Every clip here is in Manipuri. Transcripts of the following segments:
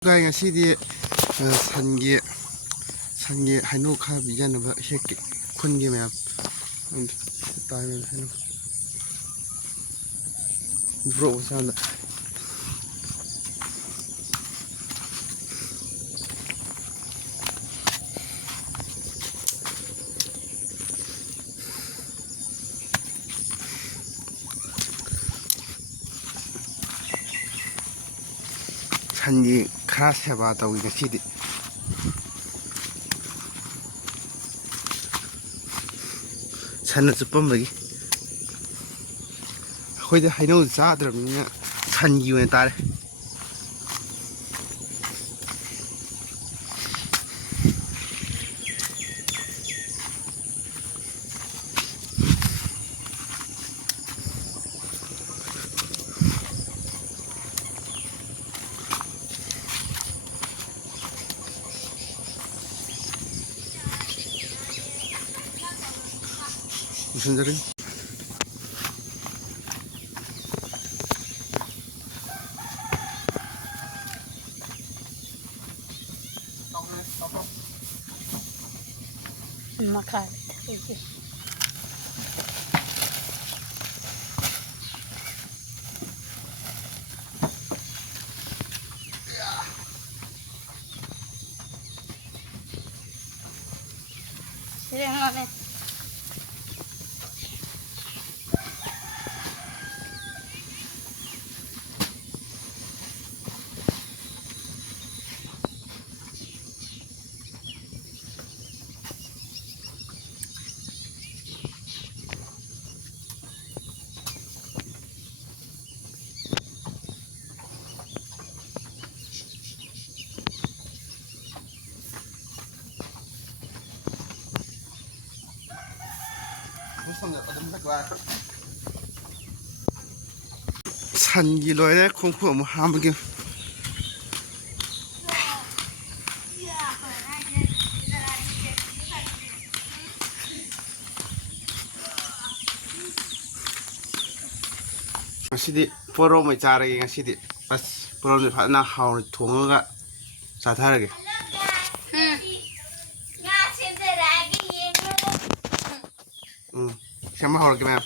ꯒꯥꯏ ꯉꯁꯤꯗꯤ ꯁꯟꯒꯤ ꯍꯩꯅꯧ ꯈꯔ ꯄꯤꯖꯅꯕ ꯍꯦꯛꯀꯦ ꯈꯨꯟꯒꯤ ꯃꯌꯥꯝ ꯇꯥꯏ ꯍꯩꯅꯧ ꯕ꯭ꯔꯣꯛ ꯃꯆꯥꯗ ꯁꯟꯒꯤ ꯈꯔ ꯁꯦꯕꯥ ꯇꯧꯏ ꯉꯁꯤꯗꯤ ꯁꯟꯅ ꯆꯨꯞꯄꯝꯕꯒꯤ ꯑꯩꯈꯣꯏꯗꯤ ꯍꯩꯅꯧ ꯆꯥꯗ꯭ꯔꯕꯅꯤꯅ ꯁꯟꯒꯤ ꯑꯣꯏꯅ ꯇꯥꯔꯦ 무슨들이 macha. Sirena 산기 로에 콩쿠 뭐 하무게 ngasi디 포로 뭐 자르게 ngasi디 bas 포로를 하나 하우 통어가 자타르게 샘마 하울게 매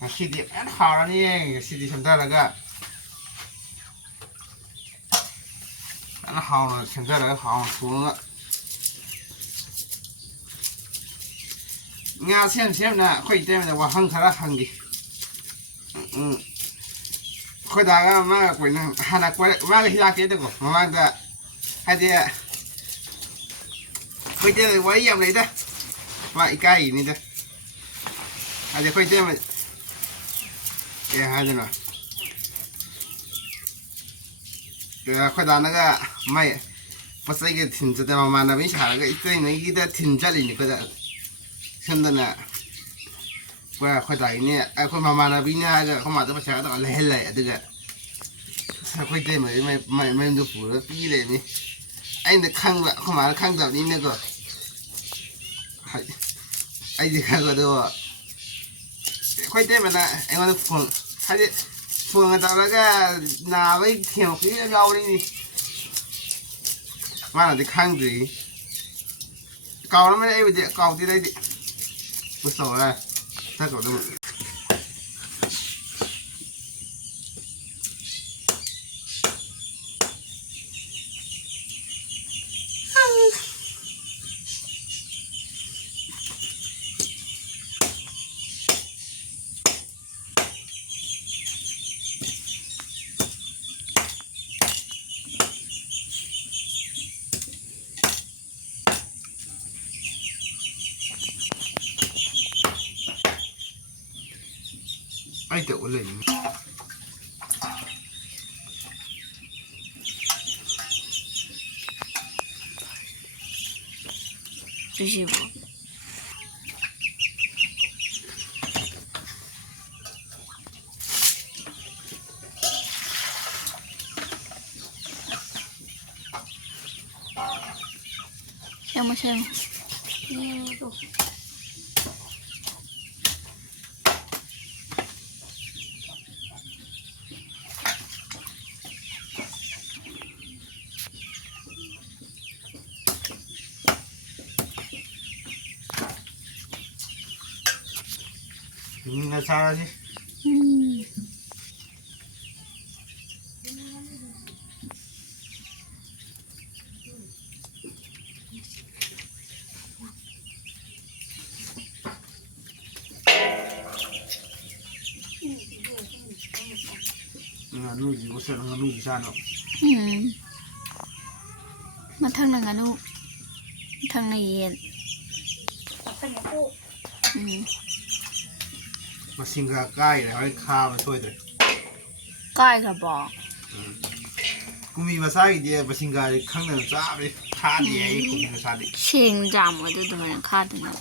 ngasidi en haurani ngasidi semtaraga en haur semtaraga haur 통어가 nga xem na khoi tem na wa hang khara hangi khoi da ga ma ko na hana ko ma ga hila ke de ko ma da ha de khoi de wa yam nei da wa ikai ni da ha de khoi de ma ke ha de na de khoi da na ga mai pasai ge thin de ma na bi sha ga itai nei gi da thin ja li ni ko da 선더나 와 khoidai ai khoi mama na bina ga khoma da pacha da le helai aduga sa khoi te mai du pu ro pi le ni ai na khang la khoma khang da ni ne go ai di khang ga do khoi te ma na ai ma phone ha de phone ga da la ga na bai thiao pi ga ni ma na de khang di cao lắm đấy, bây giờ cao tí đây đi, bớt sầu này, ta có đâu, ai tự lên.这是不？香不香？ ถึงนาชาสิ อืมนู่นอยู่ก็เสร็จแล้วนู่นอยู่ชาเนาะ อืมมาทางหนึ่งอะนุทางในเย็นอืม มาสิงกาใกล้เลยให้ข้ามาช่วยเลย ใกล้กับบอก กูมีมาใส่เดียมาสิงกาข้างหนึ่งจ้าเลยข้าเดียกูมีมาใส่ดิ เชียงจำไว้ด้วยตัวนั้นคาดตัวนั้น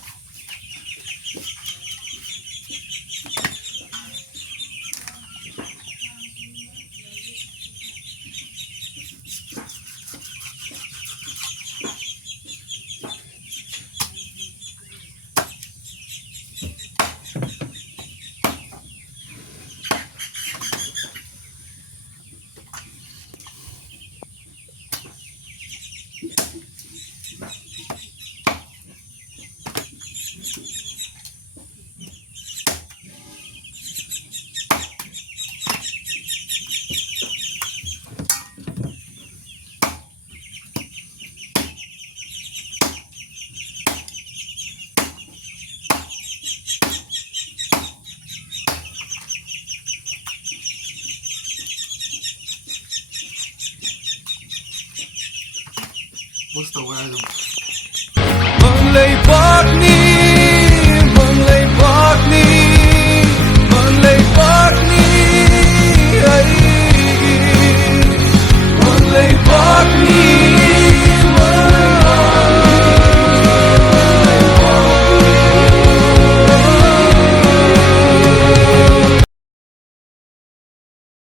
มุสตาว่า Ang laypak ni